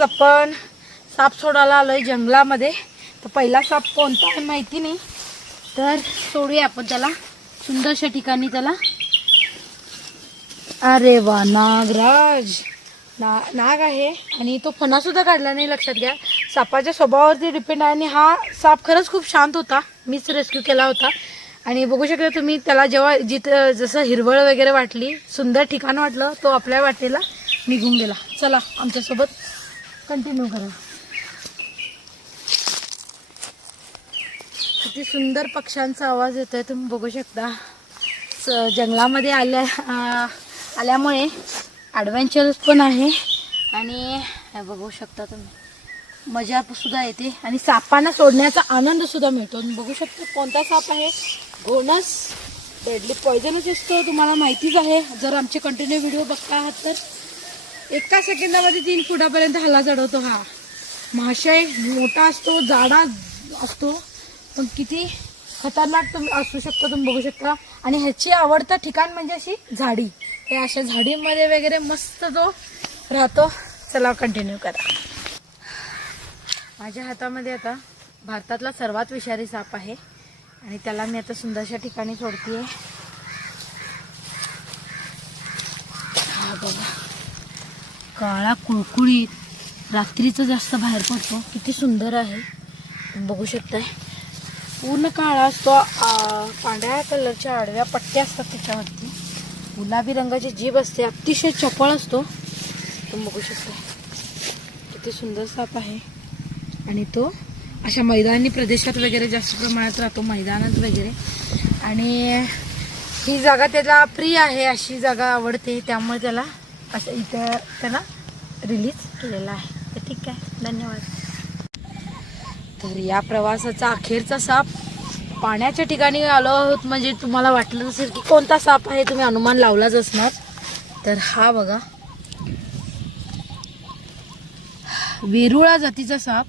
आपण साप सोडायला आलोय जंगलामध्ये. तर पहिला साप कोणता आहे माहिती नाही. तर सोडूया आपण त्याला. सुंदरशा ठिकाणी त्याला. अरे वा नागराज. ना नाग आहे. आणि तो फणा सुद्धा काढला नाही लक्षात घ्या. सापाच्या स्वभावावरती डिपेंड आहे आणि हा साप खरंच खूप शांत होता. मीच रेस्क्यू केला होता. आणि बघू शकता तुम्ही त्याला जेव्हा जिथं जसं हिरवळ वगैरे वाटली सुंदर ठिकाण वाटलं तो आपल्या वाटेला निघून गेला. चला आमच्यासोबत कंटिन्यू करा. किती सुंदर पक्ष्यांचा आवाज येतो आहे तुम्ही बघू शकता. स- जंगलामध्ये आल्या आल्यामुळे ॲडव्हेंचर पण आहे. आणि बघू शकता तुम्ही. मजा सुद्धा येते. आणि सापांना सोडण्याचा आनंद सुद्धा मिळतो. आणि बघू शकता कोणता साप आहे? घोणस डेडली पॉयझनच असतो तुम्हाला माहितीच आहे. जर आमचे कंटिन्यू व्हिडिओ बघता आहात तर. एका सेकंदामध्ये तीन फुटापर्यंत हल्ला चढवतो हा. महाशय मोठा असतो जाडा असतो पण किती खतरनाक तुम्ही असू शकता तुम्ही बघू शकता. आणि ह्याची आवडतं ठिकाण म्हणजे अशी झाडी. हे अशा झाडीमध्ये वगैरे मस्त तो राहतो. चला कंटिन्यू करा. माझ्या हातामध्ये आता भारतातला सर्वात विषारी साप आहे. आणि त्याला मी आता सुंदरशा ठिकाणी सोडते आहे बघा काळा कुळकुळीत रात्रीचं जास्त बाहेर पडतो. किती सुंदर आहे. बघू शकताय. पूर्ण काळा असतो. पांढऱ्या कलरच्या आडव्या पट्ट्या असतात त्याच्यावरती. गुलाबी रंगाची जीभ असते. अतिशय चपळ असतो. तुम्ही बघू शकता किती सुंदर साप आहे. आणि तो अशा मैदानी प्रदेशात वगैरे जास्त प्रमाणात राहतो. मैदानात वगैरे. आणि ही जागा त्याला प्रिय आहे. अशी जागा आवडते. त्यामुळे त्याला असं इथं त्याला रिलीज केलेला आहे. तर ठीक आहे. धन्यवाद. तर या प्रवासाचा अखेरचा साप पाण्याच्या ठिकाणी आलो आहोत. म्हणजे तुम्हाला वाटलं असेल की कोणता साप आहे? तुम्ही अनुमान लावलाच असणार. तर हा बघा. वेरुळा जातीचा साप.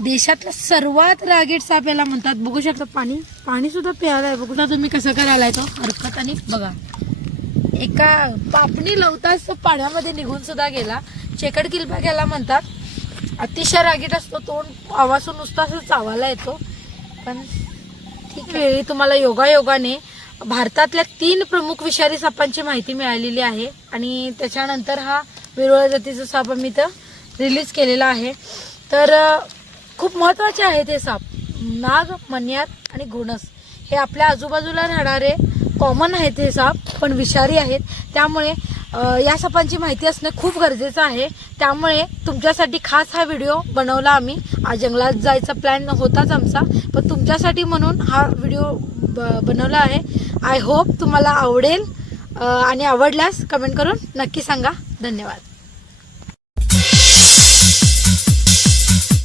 देशातला सर्वात रागीट साप याला म्हणतात. बघू शकता पाणी. पाणी सुद्धा प्यायला आहे. बघू तुम्ही कसं करायला तो. हरकत आणि बघा. एका पापणी लवताच तो पाण्यामध्ये निघून सुद्धा गेला. चेकड किल्पा याला म्हणतात. अतिशय रागीट असतो तोंड आवासून नुसता असं चावायला येतो. पण ठीक वेळी तुम्हाला योगायोगाने भारतातल्या तीन प्रमुख विषारी सापांची माहिती मिळालेली आहे. आणि त्याच्यानंतर हा वेरुळा जातीचा साप आम्ही तर रिलीज केलेला आहे. तर खूप महत्त्वाचे आहेत हे साप. नाग मन्यार आणि घोणस हे आपल्या आजूबाजूला राहणारे कॉमन आहेत हे साप पण विषारी आहेत. त्यामुळे या सापांची माहिती असणं खूप गरजेचं आहे. त्यामुळे तुमच्यासाठी खास हा व्हिडिओ बनवला आम्ही. आज जंगलात जायचा प्लॅन होताच आमचा. पण तुमच्यासाठी म्हणून हा व्हिडिओ ब- बनवला आहे. आय होप तुम्हाला आवडेल. आणि आवडल्यास कमेंट करून नक्की सांगा. धन्यवाद.